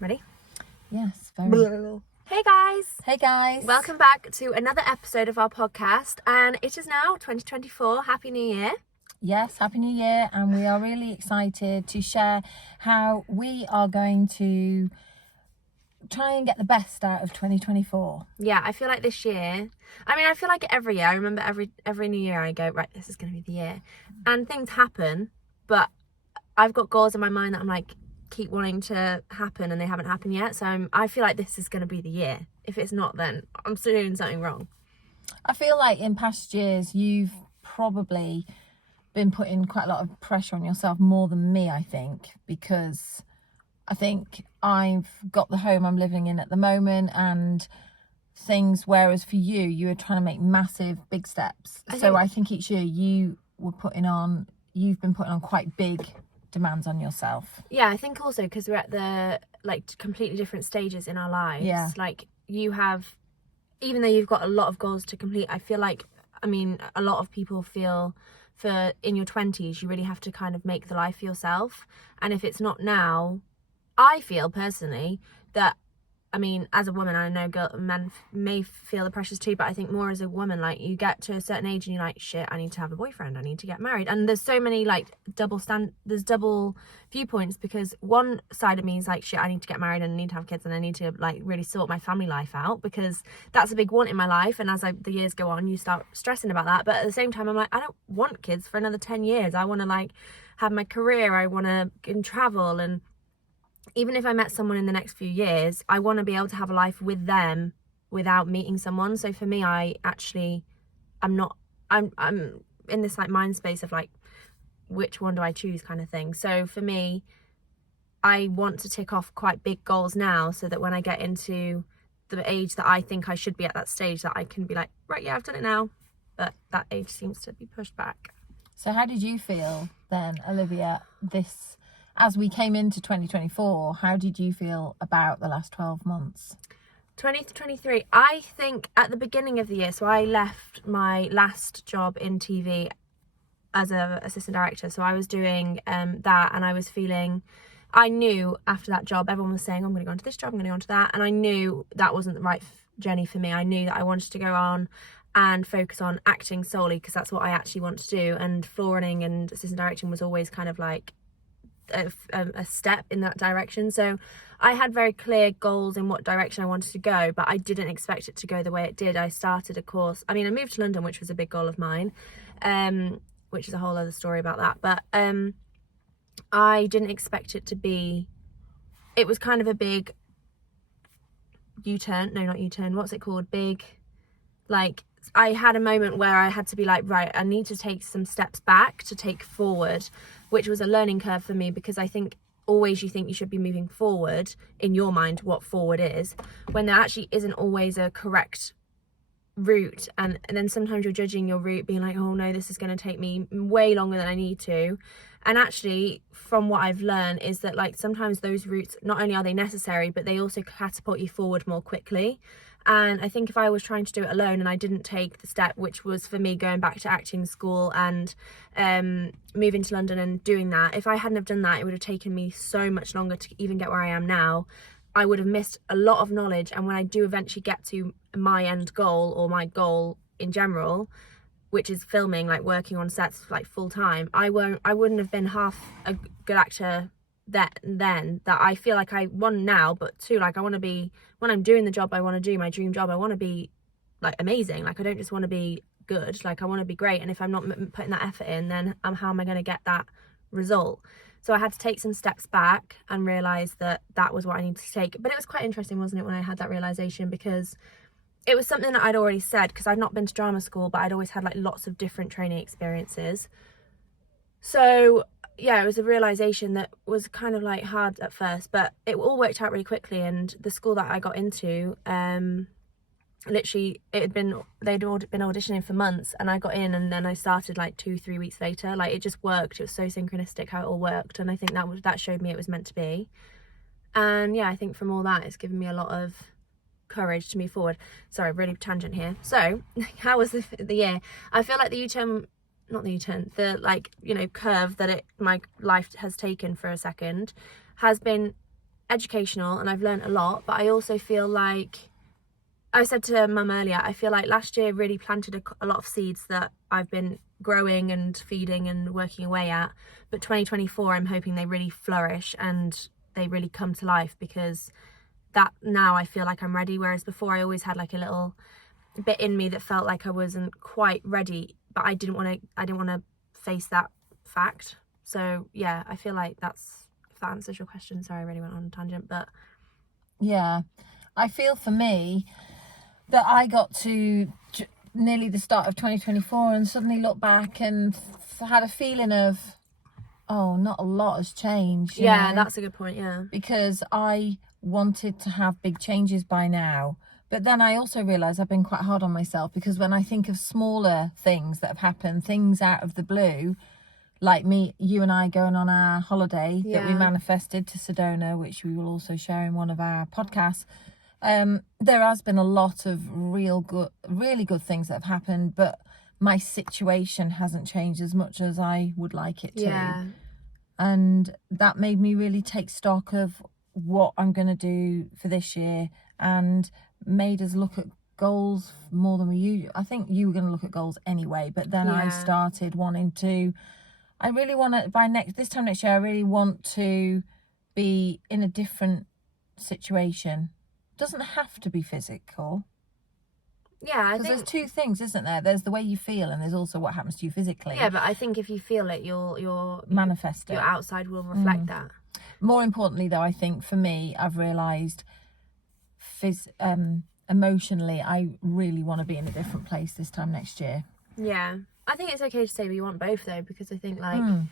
Ready? Yes, very. Hey guys! Hey guys! Welcome back to another episode of our podcast, and it is now 2024. Happy New Year! Yes, Happy New Year, and we are really excited to share how we are going to try and get the best out of 2024. Yeah, I feel like this year, I feel like every year, I remember every New Year I go, right, this is going to be the year. And things happen, but I've got goals in my mind that I'm like, keep wanting to happen, and they haven't happened yet. So I feel like this is going to be the year. If it's not, then I'm still doing something wrong. I feel like in past years you've probably been putting quite a lot of pressure on yourself, more than me, I think, because I think I've got the home I'm living in at the moment and things, whereas for you were trying to make massive big steps. I think each year you've been putting on quite big demands on yourself. Yeah, I think also because we're at the completely different stages in our lives. Yeah. Like you have, even though you've got a lot of goals to complete, I feel like, a lot of people feel for in your 20s you really have to kind of make the life for yourself, and if it's not now, I feel personally that, as a woman, I know men may feel the pressures too, but I think more as a woman, like you get to a certain age and you're like, shit, I need to have a boyfriend, I need to get married. And there's so many there's double viewpoints, because one side of me is like, shit, I need to get married and I need to have kids and I need to really sort my family life out, because that's a big want in my life. And as the years go on, you start stressing about that. But at the same time, I'm like, I don't want kids for another 10 years. I want to have my career. I want to travel, and even if I met someone in the next few years, I want to be able to have a life with them without meeting someone. So for me, I'm in this mind space of which one do I choose kind of thing. So for me, I want to tick off quite big goals now, so that when I get into the age that I think I should be at that stage, that I can be like, right, yeah, I've done it now. But that age seems to be pushed back. So how did you feel then, Olivia, as we came into 2024, how did you feel about the last 12 months? 2023, I think at the beginning of the year, so I left my last job in TV as an assistant director. So I was doing that, and I knew after that job, everyone was saying, I'm going to go on to this job, I'm going to go on to that. And I knew that wasn't the right journey for me. I knew that I wanted to go on and focus on acting solely, because that's what I actually want to do. And floor running and assistant directing was always kind of like a step in that direction. So I had very clear goals in what direction I wanted to go, but I didn't expect it to go the way it did. I started a course, I moved to London, which was a big goal of mine, which is a whole other story about that, but I didn't expect it to be, it was kind of a big U-turn, no, not U-turn, what's it called, I had a moment where I had to be like, right, I need to take some steps back to take forward, which was a learning curve for me, because I think always you think you should be moving forward in your mind, what forward is, when there actually isn't always a correct route. And then sometimes you're judging your route, being like, oh no, this is going to take me way longer than I need to. And actually, from what I've learned, is that sometimes those routes, not only are they necessary, but they also catapult you forward more quickly. And I think if I was trying to do it alone and I didn't take the step, which was for me going back to acting school and moving to London and doing that, if I hadn't have done that, it would have taken me so much longer to even get where I am now. I would have missed a lot of knowledge. And when I do eventually get to my end goal, or my goal in general, which is filming, working on sets full time, I wouldn't have been half a good actor then that I feel like I, one, now, but two, I want to be, when I'm doing the job I want to do, my dream job, I want to be amazing. I don't just want to be good, I want to be great. And if I'm not putting that effort in, then how am I going to get that result? So I had to take some steps back and realize that was what I needed to take. But it was quite interesting, wasn't it, when I had that realization, because it was something that I'd already said, because I'd not been to drama school, but I'd always had lots of different training experiences. So yeah, it was a realization that was kind of hard at first, but it all worked out really quickly. And the school that I got into, literally they'd been auditioning for months, and I got in, and then I started 2-3 weeks later. It just worked. It was so synchronistic how it all worked, and I think that showed me it was meant to be. And yeah, I think from all that, it's given me a lot of courage to move forward. Sorry, really tangent here. So how was the year? I feel like the U-turn, not the U-turn, the curve that my life has taken for a second has been educational and I've learned a lot, but I also feel like, I said to Mum earlier, I feel like last year really planted a lot of seeds that I've been growing and feeding and working away at, but 2024 I'm hoping they really flourish and they really come to life, because that now I feel like I'm ready, whereas before I always had like a little bit in me that felt like I wasn't quite ready, but I didn't want to face that fact. So yeah, I feel like that's, if that answers your question. Sorry, I really went on a tangent, but yeah, I feel for me that I got to nearly the start of 2024 and suddenly looked back and had a feeling of, oh, not a lot has changed. yeah, know? that's a good point. Yeah, Because I wanted to have big changes by now. But then I also realised I've been quite hard on myself, because when I think of smaller things that have happened, things out of the blue, like you and I going on our holiday that we manifested to Sedona, which we will also share in one of our podcasts. There has been a lot of really good things that have happened, but my situation hasn't changed as much as I would like it to. yeah, And that made me really take stock of what I'm going to do for this year, and made us look at goals more than we usually. I think you were going to look at goals anyway, but then I started wanting to. I really want to, this time next year, I really want to be in a different situation. Doesn't have to be physical. Yeah, I Because think there's two things, isn't there? There's the way you feel, and there's also what happens to you physically. Yeah, but I think if you feel it, you'll manifest it. Your outside will reflect that. More importantly, though, I think for me, I've realised emotionally, I really want to be in a different place this time next year. Yeah, I think it's okay to say we want both, though, because I think I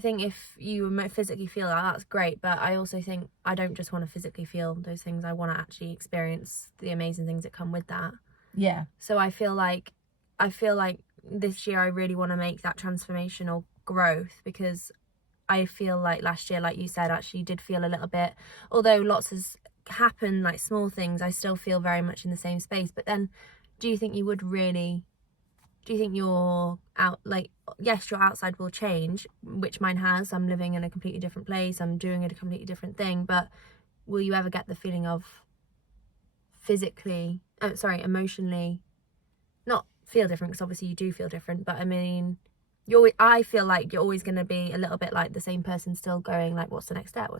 think if you physically feel that, that's great, but I also think I don't just want to physically feel those things. I want to actually experience the amazing things that come with that. Yeah. So I feel like this year I really want to make that transformational growth, because I feel like last year, like you said, actually did feel a little bit, although lots has happened, like small things, I still feel very much in the same space. But then do you think your yes, your outside will change, which mine has. I'm living in a completely different place, I'm doing a completely different thing, but will you ever get the feeling of emotionally not feel different? Because obviously you do feel different, but I mean, I feel like you're always going to be a little bit like the same person, still going like, what's the next step?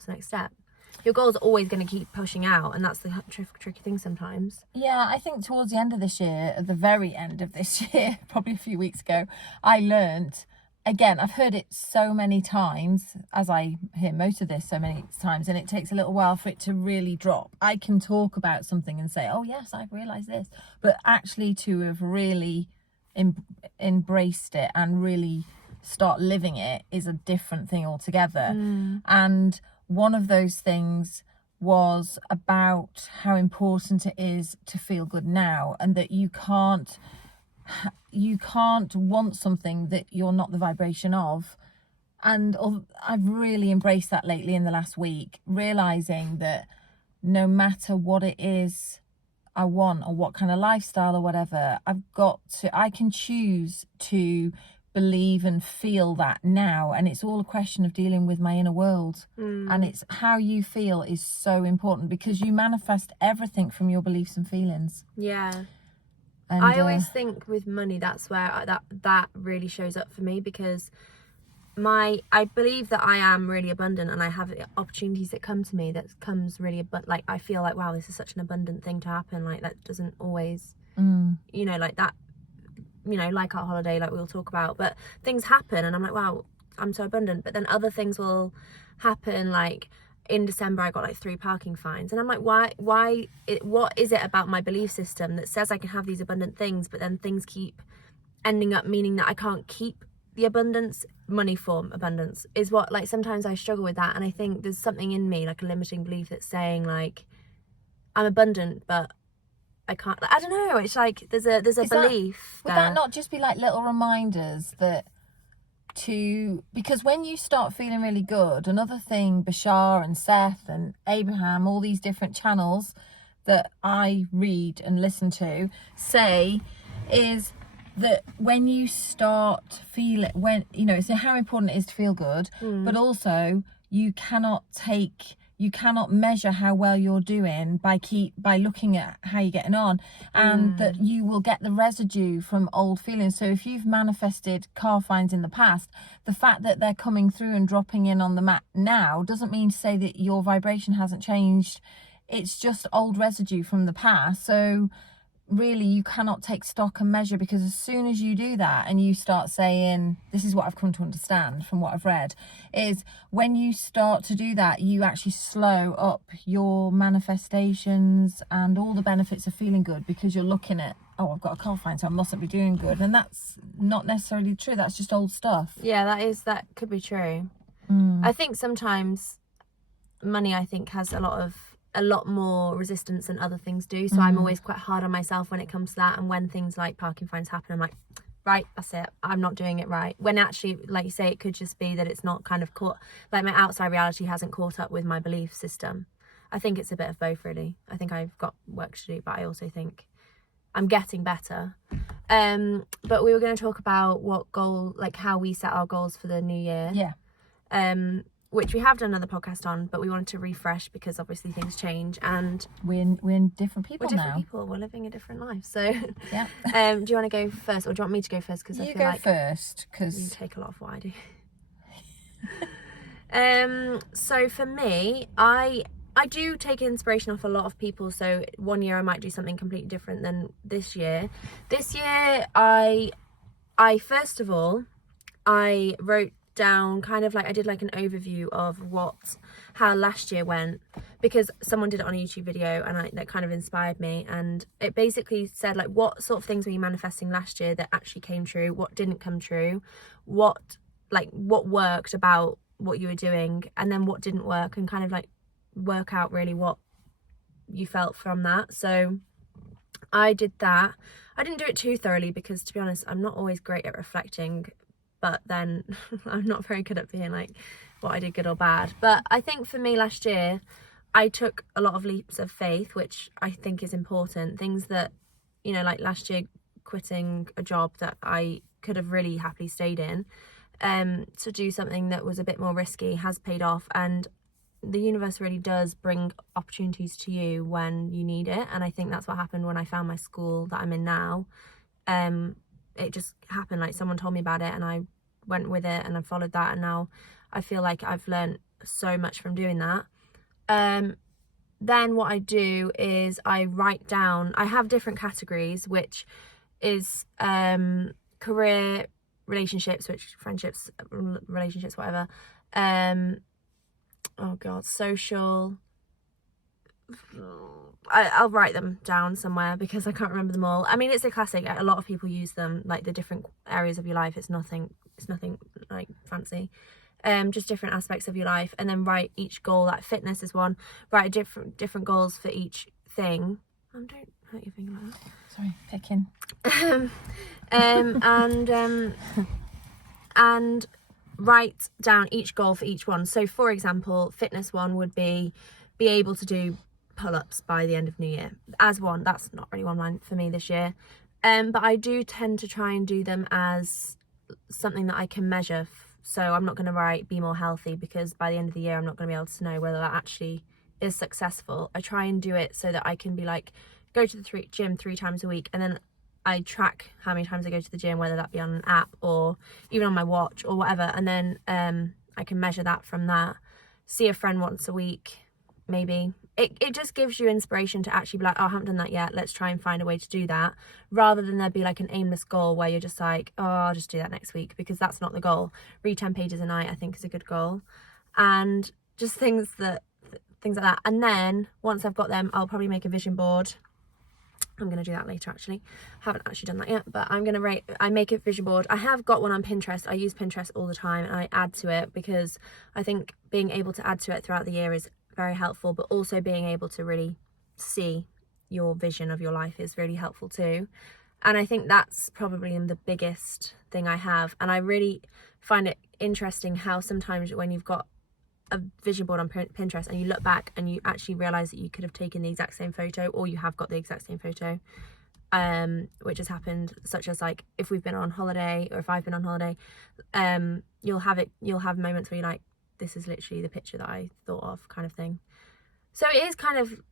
Your goals are always going to keep pushing out, and that's the tricky thing sometimes. Yeah, I think towards the end of this year, at the very end of this year, probably a few weeks ago, I learnt, again, I've heard it so many times, as I hear most of this so many times, and it takes a little while for it to really drop. I can talk about something and say, oh yes, I've realised this, but actually to have really embraced it and really start living it is a different thing altogether. And one of those things was about how important it is to feel good now, and that you can't want something that you're not the vibration of. And I've really embraced that lately in the last week, realizing that no matter what it is I want, or what kind of lifestyle or whatever, I can choose to believe and feel that now, and it's all a question of dealing with my inner world. And it's how you feel is so important, because you manifest everything from your beliefs and feelings. Yeah. And I always think with money, that's where that really shows up for me, because I believe that I am really abundant, and I have opportunities that come to me that comes really, but like I feel like, wow, this is such an abundant thing to happen. Like that doesn't always like that, like our holiday, like we'll talk about, but things happen and I'm like, wow, I'm so abundant. But then other things will happen, like in December I got like 3 parking fines, and I'm like, what is it about my belief system that says I can have these abundant things, but then things keep ending up meaning that I can't keep the abundance? Money form abundance is what, like, sometimes I struggle with that, and I think there's something in me, like a limiting belief, that's saying like I'm abundant but I can't, I don't know, it's like there's a belief. Would that not just be like little reminders because when you start feeling really good, another thing Bashar and Seth and Abraham, all these different channels that I read and listen to say, is that when you start feeling, it's how important it is to feel good, but also you cannot take you cannot measure how well you're doing by looking at how you're getting on, and that you will get the residue from old feelings. So if you've manifested car fines in the past, the fact that they're coming through and dropping in on the mat now doesn't mean to say that your vibration hasn't changed. It's just old residue from the past. So really, you cannot take stock and measure, because as soon as you do that and you start saying, this is what I've come to understand from what I've read, is when you start to do that, you actually slow up your manifestations and all the benefits of feeling good, because you're looking at, oh, I've got a car fine, so I mustn't be doing good. And that's not necessarily true. That's just old stuff. Yeah, that could be true. I think sometimes money, I think, has a lot more resistance than other things do, so I'm always quite hard on myself when it comes to that. And when things like parking fines happen, I'm like, right, that's it, I'm not doing it right, when actually, like you say, it could just be that it's not kind of caught, like my outside reality hasn't caught up with my belief system. I think it's a bit of both, really. I think I've got work to do, but I also think I'm getting better. But we were going to talk about how we set our goals for the new year, which we have done another podcast on, but we wanted to refresh because obviously things change, and we're different people now. We're different people. We're living a different life. So, yeah. Do you want to go first, or do you want me to go first? Because I feel like first, because you take a lot of what I do. So for me, I do take inspiration off a lot of people. So one year I might do something completely different than this year. This year, I first of all, I wrote down kind of like, I did like an overview of how last year went, because someone did it on a YouTube video, and that kind of inspired me. And it basically said like, what sort of things were you manifesting last year that actually came true, what didn't come true, what worked about what you were doing, and then what didn't work, and kind of like work out really what you felt from that. So I did that. I didn't do it too thoroughly, because to be honest, I'm not always great at reflecting, but then I'm not very good at being like what I did, good or bad. But I think for me last year, I took a lot of leaps of faith, which I think is important. Things that, like last year, quitting a job that I could have really happily stayed in, to do something that was a bit more risky, has paid off. And the universe really does bring opportunities to you when you need it. And I think that's what happened when I found my school that I'm in now. It just happened, like someone told me about it and I went with it and I followed that, and now I feel like I've learned so much from doing that. Then what I do is I write down, I have different categories, which is career, relationships, which friendships, relationships, whatever, social. I'll write them down somewhere because I can't remember them all. I mean, it's a classic. A lot of people use them, like the different areas of your life. It's nothing like fancy. Just different aspects of your life, and then write each goal. Like fitness is one. Write different goals for each thing. Don't hurt your finger like that. Sorry, picking. And write down each goal for each one. So, for example, fitness one would be able to do pull-ups by the end of New Year as one. That's not really one line for me this year, but I do tend to try and do them as something that I can measure. So I'm not going to write be more healthy, because by the end of the year I'm not going to be able to know whether that actually is successful. I try and do it so that I can be like, go to the gym 3 times a week, and then I track how many times I go to the gym, whether that be on an app or even on my watch or whatever, and then I can measure that from that. See a friend once a week, maybe. It just gives you inspiration to actually be like, oh, I haven't done that yet, let's try and find a way to do that, rather than there be like an aimless goal where you're just like, oh, I'll just do that next week, because that's not the goal. Read 10 pages a night, I think, is a good goal. And just things like that. And then once I've got them, I'll probably make a vision board. I'm going to do that later, actually. Haven't actually done that yet, but I make a vision board. I have got one on Pinterest. I use Pinterest all the time, and I add to it, because I think being able to add to it throughout the year is very helpful, but also being able to really see your vision of your life is really helpful too. And I think that's probably the biggest thing I have. And I really find it interesting how sometimes when you've got a vision board on Pinterest and you look back and you actually realize that you could have taken the exact same photo, or you have got the exact same photo, which has happened, such as like if we've been on holiday, or if I've been on holiday, you'll have moments where you're like, this is literally the picture that I thought of, kind of thing. So it is kind of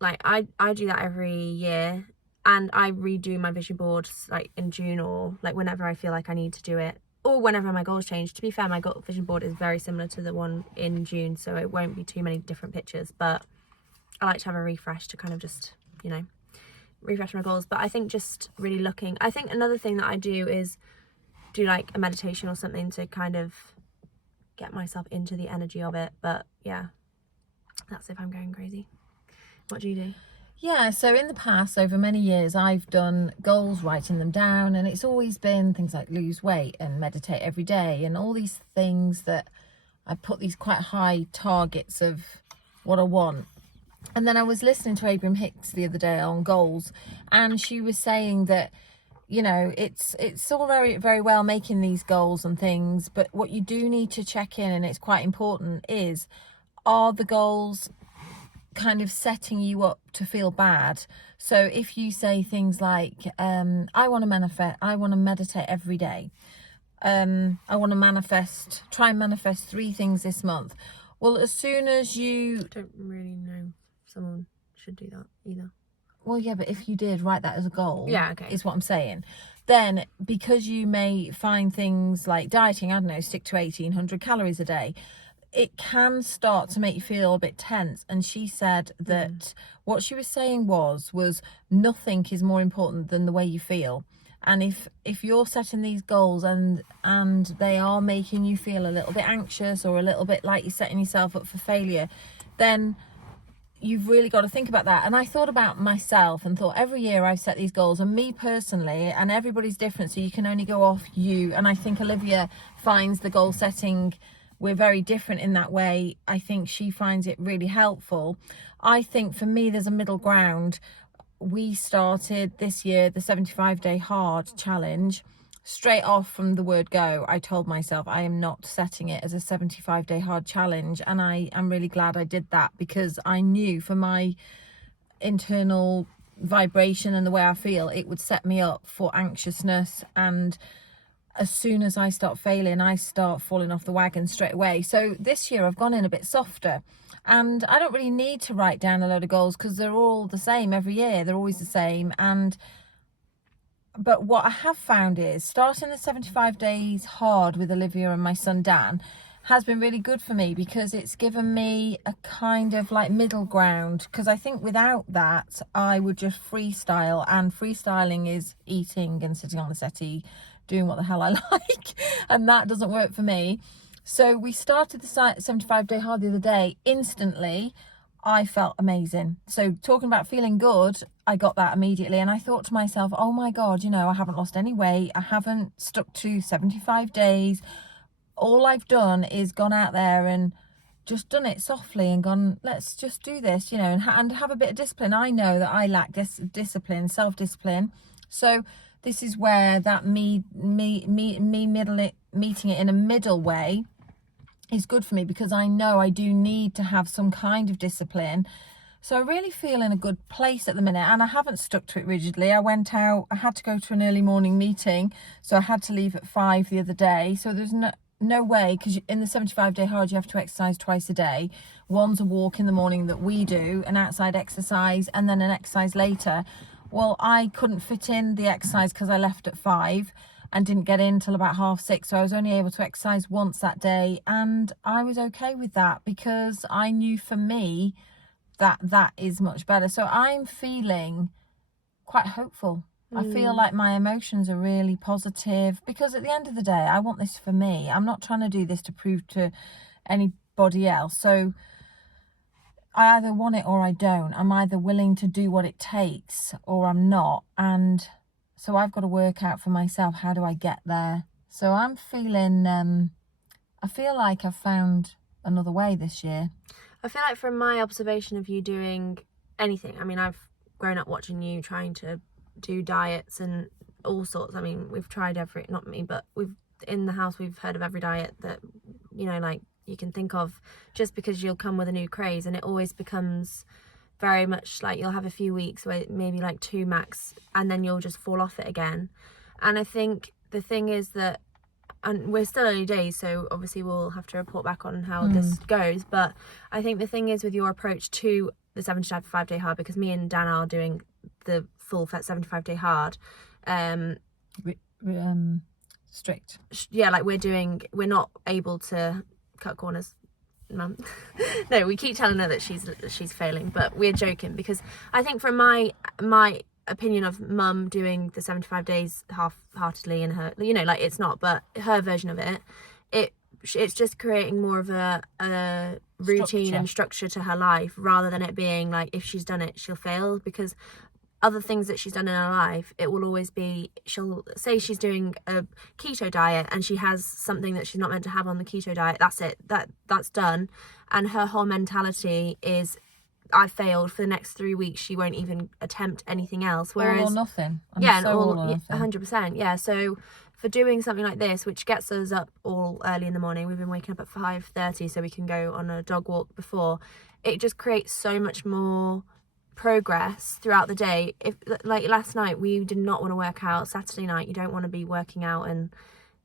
like I do that every year, and I redo my vision boards like in June, or like whenever I feel like I need to do it, or whenever my goals change. To be fair, my vision board is very similar to the one in June, so it won't be too many different pictures, but I like to have a refresh to kind of just, you know, refresh my goals. But I think just really looking, I think another thing that I do is do like a meditation or something to kind of get myself into the energy of it. But yeah, that's if I'm going crazy. What do you do? Yeah, so in the past, over many years, I've done goals, writing them down, and it's always been things like lose weight and meditate every day and all these things that I put these quite high targets of what I want. And then I was listening to Abraham Hicks the other day on goals, and she was saying that, you know, it's all very, very well making these goals and things, but what you do need to check in, and it's quite important, is, are the goals kind of setting you up to feel bad? So if you say things like, I want to meditate every day, I want to try and manifest 3 things this month. Well, as soon as you... I don't really know if someone should do that either. Well, yeah, but if you did write that as a goal, yeah, okay, is what I'm saying, then because you may find things like dieting, I don't know, stick to 1,800 calories a day, it can start to make you feel a bit tense. And she said that what she was saying was nothing is more important than the way you feel. And if you're setting these goals and they are making you feel a little bit anxious or a little bit like you're setting yourself up for failure, then you've really got to think about that. And I thought about myself and thought, every year I've set these goals, and me personally, and everybody's different, so you can only go off you. And I think Olivia finds the goal setting, we're very different in that way. I think she finds it really helpful. I think for me, there's a middle ground. We started this year the 75-day hard challenge. Straight off from the word go, I told myself I am not setting it as a 75-day hard challenge. And I am really glad I did that, because I knew for my internal vibration and the way I feel, it would set me up for anxiousness. And as soon as I start failing, I start falling off the wagon straight away. So this year I've gone in a bit softer, and I don't really need to write down a load of goals because they're all the same every year. They're always the same. But what I have found is starting the 75 days hard with Olivia and my son Dan has been really good for me, because it's given me a kind of like middle ground. Because I think without that, I would just freestyle, and freestyling is eating and sitting on the settee doing what the hell I like, and that doesn't work for me. So we started the 75-day hard the other day. Instantly I felt amazing. So talking about feeling good, I got that immediately, and I thought to myself, oh my god, you know, I haven't lost any weight, I haven't stuck to 75 days. All I've done is gone out there and just done it softly and gone, let's just do this, you know, and have a bit of discipline. I know that I lack discipline, self-discipline. So this is where that meeting it in a middle way is good for me, because I know I do need to have some kind of discipline. So I really feel in a good place at the minute, and I haven't stuck to it rigidly. I went out, I had to go to an early morning meeting, so I had to leave at 5 the other day. So there's no way, because in the 75-day hard you have to exercise twice a day. One's a walk in the morning that we do, an outside exercise, and then an exercise later. Well, I couldn't fit in the exercise because I left at 5 and didn't get in till about 6:30. So I was only able to exercise once that day, and I was okay with that, because I knew for me that is much better. So I'm feeling quite hopeful. I feel like my emotions are really positive, because at the end of the day, I want this for me. I'm not trying to do this to prove to anybody else. So I either want it or I don't. I'm either willing to do what it takes or I'm not. And so I've got to work out for myself, how do I get there? So I'm feeling, I feel like I've found another way this year. I feel like from my observation of you doing anything, I mean, I've grown up watching you trying to do diets and all sorts. I mean, we've tried not me, but in the house we've heard of every diet that, you know, like you can think of, just because you'll come with a new craze, and it always becomes very much like you'll have a few weeks where maybe like 2 max, and then you'll just fall off it again. And I think the thing is that and we're still early days, so obviously we'll have to report back on how this goes. But I think the thing is with your approach to the 75 day hard, because me and Dan are doing the full 75 day hard, strict. Yeah, like we're not able to cut corners, Mum. No, we keep telling her that she's failing, but we're joking, because I think from my opinion of Mum doing the 75 days half-heartedly in her, you know, like it's not, but her version of it's just creating more of a routine and structure to her life, rather than it being like if she's done it she'll fail. Because other things that she's done in her life, it will always be, she'll say she's doing a keto diet and she has something that she's not meant to have on the keto diet. That's it, that's done. And her whole mentality is, I failed. For the next 3 weeks she won't even attempt anything else. Whereas all or nothing. all or nothing. 100%. Yeah, so for doing something like this, which gets us up all early in the morning, we've been waking up at 5:30 so we can go on a dog walk before, it just creates so much more progress throughout the day. If like last night we did not want to work out. Saturday night you don't want to be working out, and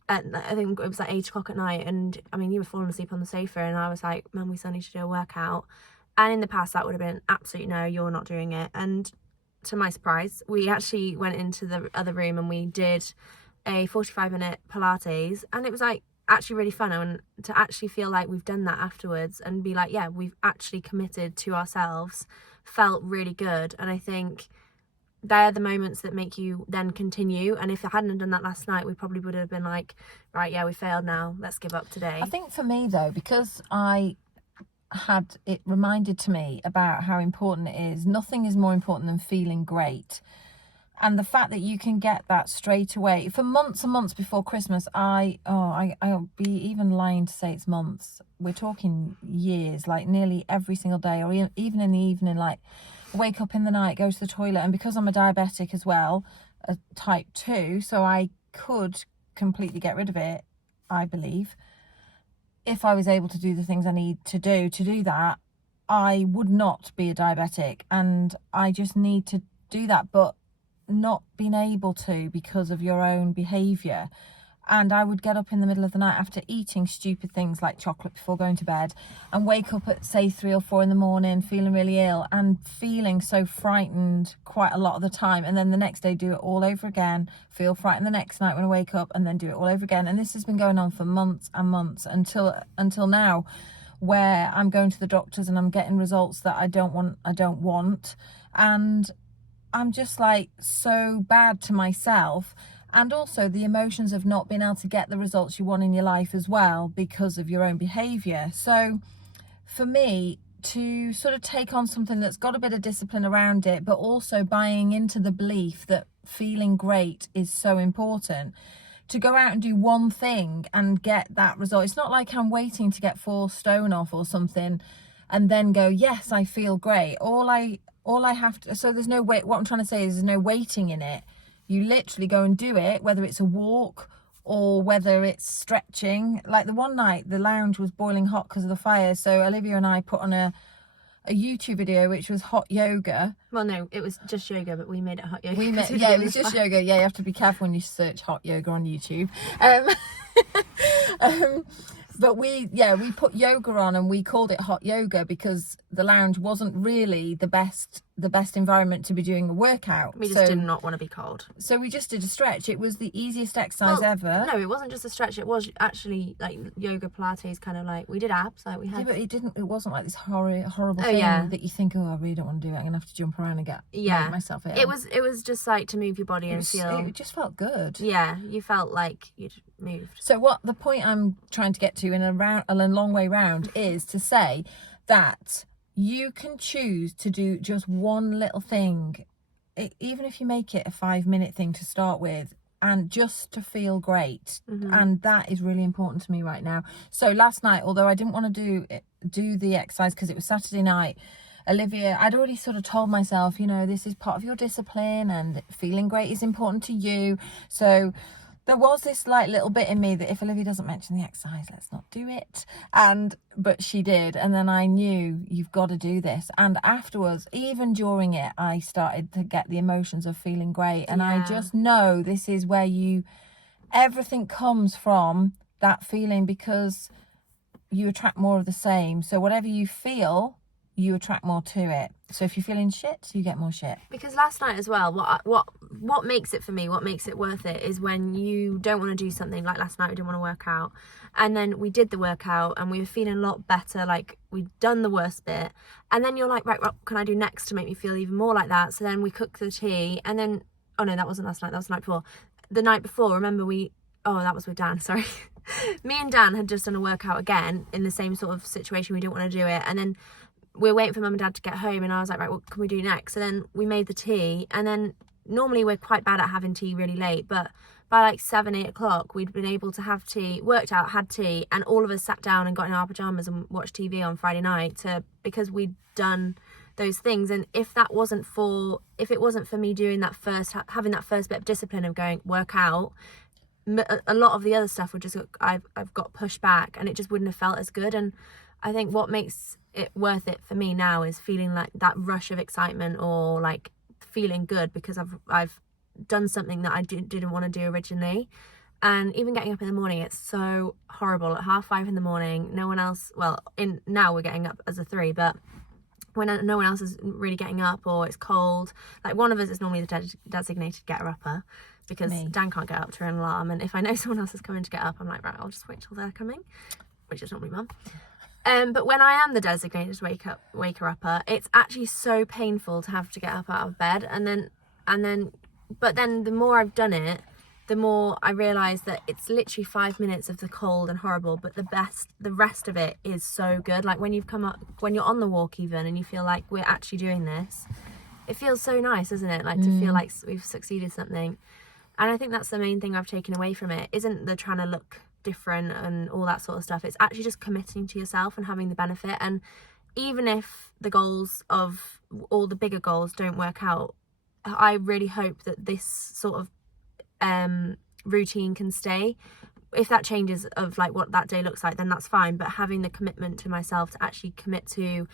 I think it was like 8 o'clock at night, and I mean you were falling asleep on the sofa, and I was like, Mum, we still need to do a workout. And in the past that would have been absolute no, you're not doing it. And to my surprise, we actually went into the other room and we did a 45-minute Pilates, and it was like actually really fun, and to actually feel like we've done that afterwards and be like, yeah, we've actually committed to ourselves, felt really good. And I think they're the moments that make you then continue. And if I hadn't done that last night, we probably would have been like, right, yeah, we failed now, let's give up today. I think for me though, because I had it reminded to me about how important it is, nothing is more important than feeling great. And the fact that you can get that straight away for months and months before Christmas, I'll be even lying to say it's months. We're talking years, like nearly every single day, or even in the evening, like wake up in the night, go to the toilet. And because I'm a diabetic as well, a type 2, so I could completely get rid of it, I believe. If I was able to do the things I need to do that, I would not be a diabetic. And I just need to do that. But not being able to because of your own behaviour. And I would get up in the middle of the night after eating stupid things like chocolate before going to bed, and wake up at say 3 or 4 in the morning feeling really ill and feeling so frightened quite a lot of the time, and then the next day do it all over again, feel frightened the next night when I wake up, and then do it all over again. And this has been going on for months and months until now, where I'm going to the doctors and I'm getting results that I don't want, and I'm just like so bad to myself. And also the emotions of not being able to get the results you want in your life as well because of your own behaviour. So for me to sort of take on something that's got a bit of discipline around it, but also buying into the belief that feeling great is so important, to go out and do one thing and get that result. It's not like I'm waiting to get 4 stone off or something and then go, yes, I feel great. All I have to, so there's no wait. What I'm trying to say is there's no waiting in it. You literally go and do it, whether it's a walk or whether it's stretching. Like the one night, the lounge was boiling hot because of the fire. So Olivia and I put on a YouTube video, which was hot yoga. Well, no, it was just yoga, but we made it hot yoga. It was just yoga. Yeah, you have to be careful when you search hot yoga on YouTube. But we put yoga on and we called it hot yoga because the lounge wasn't really the best environment to be doing a workout. We just did not want to be cold. So we just did a stretch. It was the easiest exercise ever. No, it wasn't just a stretch. It was actually like yoga, Pilates, kind of like we did abs. Like we had. Yeah, but it wasn't like this horrible thing that you think, oh, I really don't want to do it. I'm gonna have to jump around and get myself ill. It was just like to move your body and feel. It just felt good. Yeah, you felt like you'd moved. So what the point I'm trying to get to in a long way round is to say that you can choose to do just one little thing, even if you make it a 5-minute thing to start with, and just to feel great. And that is really important to me right now. So last night, although I didn't want to do the exercise because it was Saturday night, Olivia, I'd already sort of told myself, you know, this is part of your discipline and feeling great is important to you. So there was this like little bit in me that if Olivia doesn't mention the exercise, let's not do it. But she did. And then I knew you've got to do this. And afterwards, even during it, I started to get the emotions of feeling great. And I just know this is where you everything comes from that feeling, because you attract more of the same. So whatever you feel, you attract more to it. So if you're feeling shit, you get more shit. Because last night as well, what makes it for me, what makes it worth it, is when you don't want to do something. Like last night, we didn't want to work out, and then we did the workout and we were feeling a lot better, like we'd done the worst bit, and then you're like, right, what can I do next to make me feel even more like that? So then we cooked the tea, and then, oh no, that wasn't last night, that was the night before. The night before, remember, that was with Dan, sorry. Me and Dan had just done a workout again in the same sort of situation. We didn't want to do it, and then we were waiting for mum and dad to get home, and I was like, right, what can we do next? So then we made the tea, and then normally we're quite bad at having tea really late, but by like 7-8 o'clock we'd been able to have tea, worked out, had tea, and all of us sat down and got in our pajamas and watched TV on Friday night because we'd done those things. And if it wasn't for me doing that having that first bit of discipline of going work out, a lot of the other stuff would just I've got pushed back, and it just wouldn't have felt as good. And I think what makes it worth it for me now is feeling like that rush of excitement, or like feeling good because I've done something that I didn't want to do originally. And even getting up in the morning, it's so horrible at 5:30 in the morning. No one else, now we're getting up as a 3, but when no one else is really getting up, or it's cold, like one of us is normally the designated getter-upper, because Me. Dan can't get up to an alarm, and if I know someone else is coming to get up, I'm like, right, I'll just wait till they're coming, which is normally mum. But when I am the designated waker-upper, it's actually so painful to have to get up out of bed, but then the more I've done it, the more I realise that it's literally 5 minutes of the cold and horrible, but the rest of it is so good. Like when you're on the walk even, and you feel like we're actually doing this, it feels so nice, doesn't it? Like to feel like we've succeeded something. And I think that's the main thing I've taken away from it, isn't the trying to look different and all that sort of stuff. It's actually just committing to yourself and having the benefit. And even if the goals of all the bigger goals don't work out, I really hope that this sort of routine can stay. If that changes of like what that day looks like, then that's fine, but having the commitment to myself to actually commit to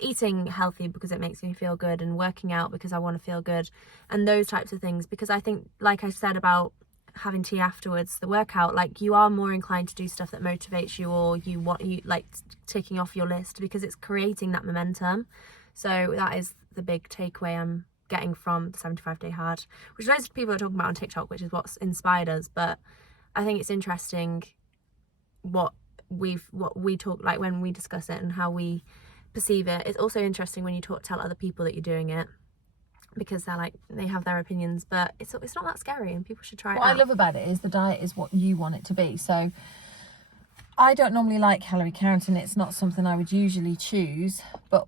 eating healthy because it makes me feel good, and working out because I want to feel good, and those types of things. Because I think, like I said about having tea afterwards, the workout, like you are more inclined to do stuff that motivates you, or you like ticking off your list, because it's creating that momentum. So that is the big takeaway I'm getting from the 75-day hard, which loads of people are talking about on TikTok, which is what's inspired us. But I think it's interesting what we talk, like when we discuss it and how we perceive it. It's also interesting when you tell other people that you're doing it, because they have their opinions, but it's not that scary, and people should try it out. What I love about it is the diet is what you want it to be. So I don't normally like calorie counting. It's not something I would usually choose, but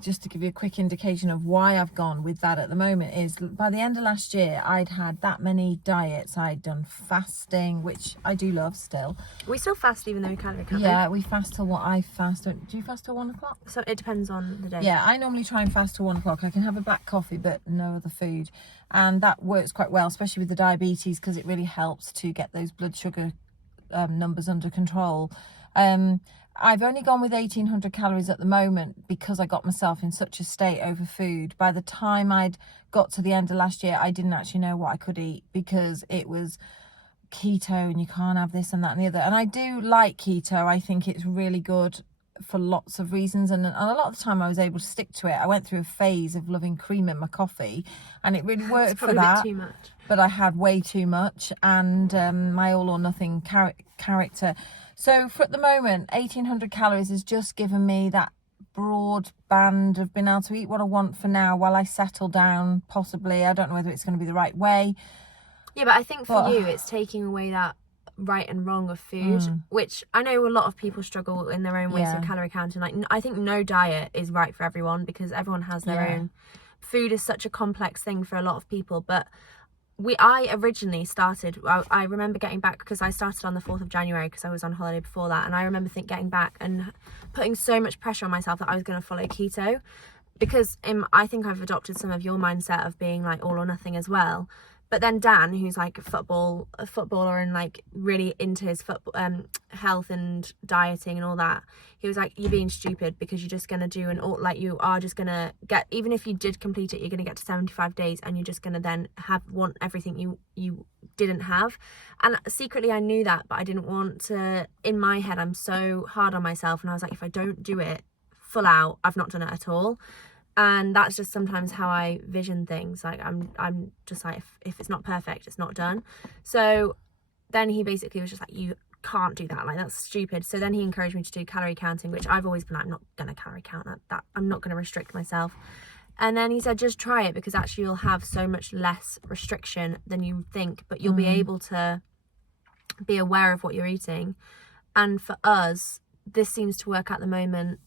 just to give you a quick indication of why I've gone with that at the moment is, by the end of last year, I'd had that many diets. I'd done fasting, which I do love still. We still fast even though we calorie count. Yeah, we fast till I fast. Do you fast till 1 o'clock? So it depends on the day. Yeah, I normally try and fast till 1 o'clock. I can have a black coffee, but no other food. And that works quite well, especially with the diabetes, because it really helps to get those blood sugar numbers under control. I've only gone with 1800 calories at the moment because I got myself in such a state over food. By the time I'd got to the end of last year, I didn't actually know what I could eat, because it was keto and you can't have this and that and the other. And I do like keto. I think it's really good for lots of reasons, and a lot of the time I was able to stick to it. I went through a phase of loving cream in my coffee, and it really worked for that. Too much. But I had way too much, and my all or nothing character. So for at the moment, 1800 calories has just given me that broad band of being able to eat what I want for now while I settle down, possibly. I don't know whether it's going to be the right way. Yeah, but I think for you, it's taking away that right and wrong of food, which I know a lot of people struggle in their own ways of calorie counting. Like, I think no diet is right for everyone, because everyone has their own. Food is such a complex thing for a lot of people, but I originally started, I remember getting back, because I started on the 4th of January because I was on holiday before that, and I remember getting back and putting so much pressure on myself that I was going to follow keto, because I think I've adopted some of your mindset of being like all or nothing as well. But then Dan, who's like a footballer and like really into his football, health and dieting and all that, he was like, you're being stupid because you're just going to do you are just going to get, even if you did complete it, you're going to get to 75 days and you're just going to then want everything you didn't have. And secretly I knew that, but I didn't want to, in my head, I'm so hard on myself. And I was like, if I don't do it full out, I've not done it at all. And that's just sometimes how I vision things. Like I'm just like, if it's not perfect, it's not done. So then he basically was just like, you can't do that, like that's stupid. So then he encouraged me to do calorie counting, which I've always been like, I'm not gonna calorie count that I'm not gonna restrict myself. And then he said, just try it, because actually you'll have so much less restriction than you think, but you'll be able to be aware of what you're eating. And for us, this seems to work at the moment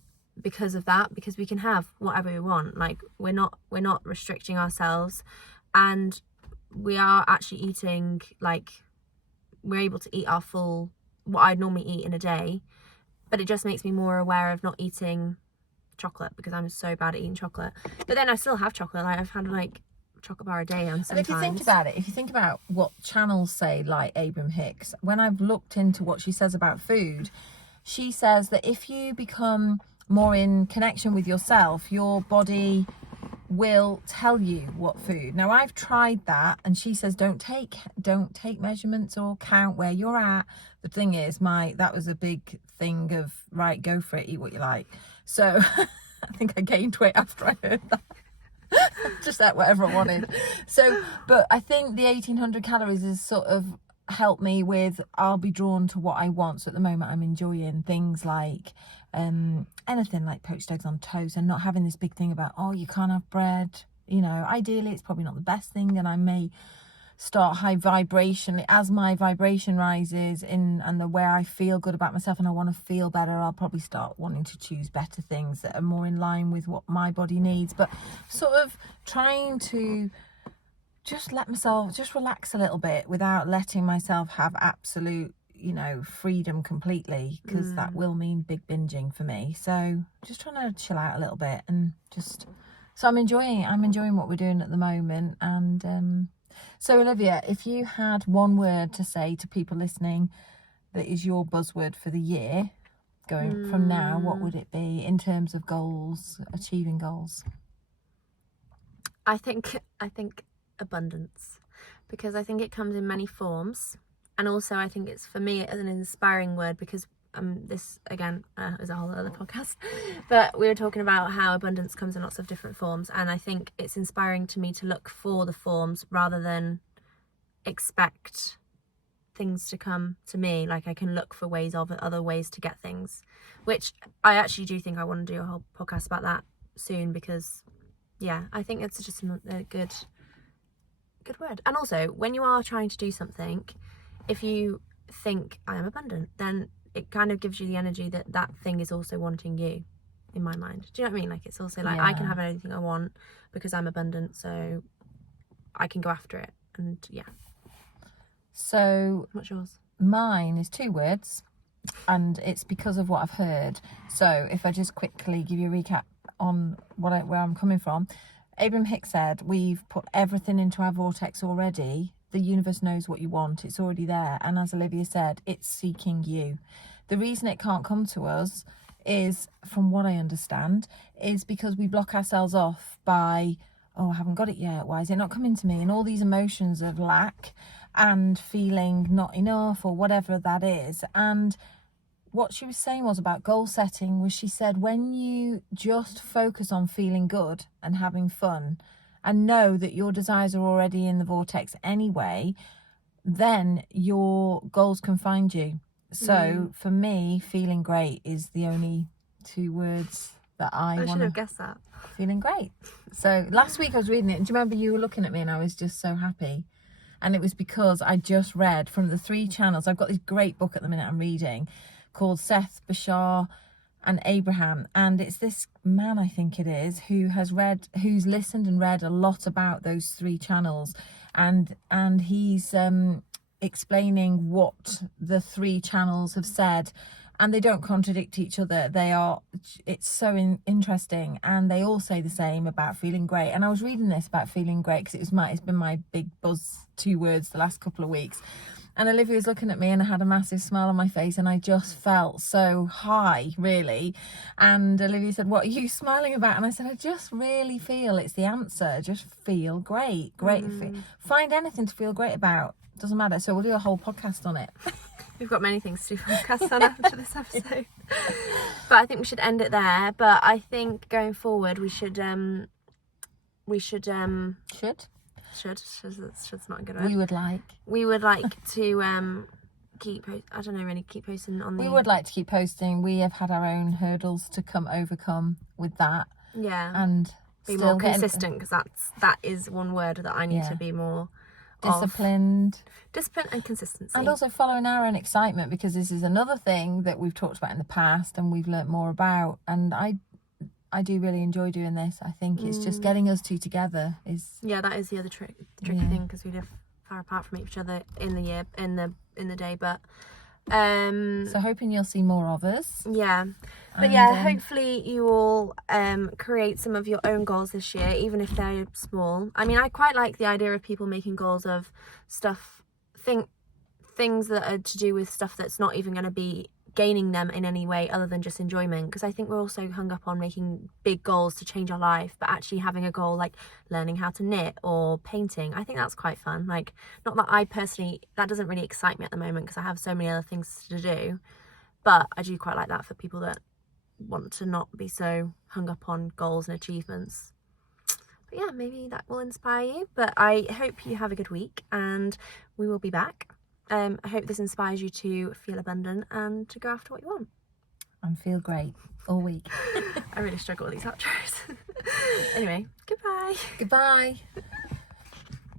because of that, because we can have whatever we want. Like we're not restricting ourselves, and we are actually eating, like we're able to eat our full, what I'd normally eat in a day. But it just makes me more aware of not eating chocolate, because I'm so bad at eating chocolate. But then I still have chocolate. Like I've had like a chocolate bar a day on sometimes. And if you think about what channels say, like Abraham Hicks, when I've looked into what she says about food, she says that if you become more in connection with yourself, your body will tell you what food. Now I've tried that, and she says don't take measurements or count where you're at. The thing is, that was a big thing of, right, go for it, eat what you like. So I think I gained weight after I heard that. Just ate whatever I wanted. So, but I think the 1800 calories is sort of helped me with, I'll be drawn to what I want. So at the moment I'm enjoying things like anything like poached eggs on toast, and not having this big thing about, oh, you can't have bread. You know, ideally it's probably not the best thing, and I may start high vibration as my vibration rises in, and the way I feel good about myself and I want to feel better, I'll probably start wanting to choose better things that are more in line with what my body needs. But sort of trying to just let myself just relax a little bit without letting myself have absolute, freedom completely, because that will mean big binging for me. So just trying to chill out a little bit, and just, so I'm enjoying what we're doing at the moment. And so Olivia, if you had one word to say to people listening that is your buzzword for the year going from now, what would it be in terms of goals, achieving goals? I think abundance, because I think it comes in many forms. And also I think it's, for me, as an inspiring word, because this again is a whole other podcast, but we were talking about how abundance comes in lots of different forms, and I think it's inspiring to me to look for the forms rather than expect things to come to me. Like I can look for other ways to get things, which I actually do think I want to do a whole podcast about that soon, because I think it's just a good word. And also, when you are trying to do something, if you think I am abundant, then it kind of gives you the energy that thing is also wanting you, in my mind. Do you know what I mean? Like it's also like, I can have anything I want because I'm abundant, so I can go after it. And so what's yours? Mine is 2 words, and it's because of what I've heard. So if I just quickly give you a recap on where I'm coming from. Abraham Hicks said, we've put everything into our vortex already. The universe knows what you want. It's already there. And as Olivia said, it's seeking you. The reason it can't come to us is, from what I understand, is because we block ourselves off by, oh, I haven't got it yet. Why is it not coming to me? And all these emotions of lack and feeling not enough, or whatever that is. And what she was saying was about goal setting, was she said, when you just focus on feeling good and having fun, and know that your desires are already in the vortex anyway, then your goals can find you. So for me, feeling great is the only 2 words that I should have guessed that. Feeling great. So last week I was reading it, and do you remember you were looking at me and I was just so happy? And it was because I just read from the 3 channels. I've got this great book at the minute I'm reading called Seth, Bashar and Abraham, and it's this man, I think it is, who's listened and read a lot about those 3 channels, and he's explaining what the 3 channels have said, and they don't contradict each other. It's so interesting, and they all say the same about feeling great. And I was reading this about feeling great because it's been my big buzz 2 words the last couple of weeks. And Olivia was looking at me and I had a massive smile on my face and I just felt so high, really. And Olivia said, what are you smiling about? And I said, I just really feel it's the answer. Just feel great. Find anything to feel great about. Doesn't matter. So we'll do a whole podcast on it. We've got many things to do podcasts on after this episode. But I think we should end it there. But I think going forward should's not a good word. We would like to keep posting on the... We would like to keep posting. We have had our own hurdles to overcome with that. Yeah. And be more consistent, because that is one word that I need to be more disciplined. Discipline and consistency. And also following our own excitement, because this is another thing that we've talked about in the past and we've learnt more about. And I do really enjoy doing this. I think it's just getting us two together is... Yeah, that is the other tricky thing, because we live far apart from each other in the year, in the day, but... so hoping you'll see more of us. Yeah. But hopefully you all create some of your own goals this year, even if they're small. I mean, I quite like the idea of people making goals of things that are to do with stuff that's not even going to be gaining them in any way other than just enjoyment, because I think we're also hung up on making big goals to change our life, but actually having a goal like learning how to knit or painting, I think that's quite fun. Like, not that I personally, that doesn't really excite me at the moment because I have so many other things to do, but I do quite like that for people that want to not be so hung up on goals and achievements. But yeah, maybe that will inspire you. But I hope you have a good week and we will be back. I hope this inspires you to feel abundant and to go after what you want. And feel great all week. I really struggle with these outros. Anyway, goodbye. Goodbye.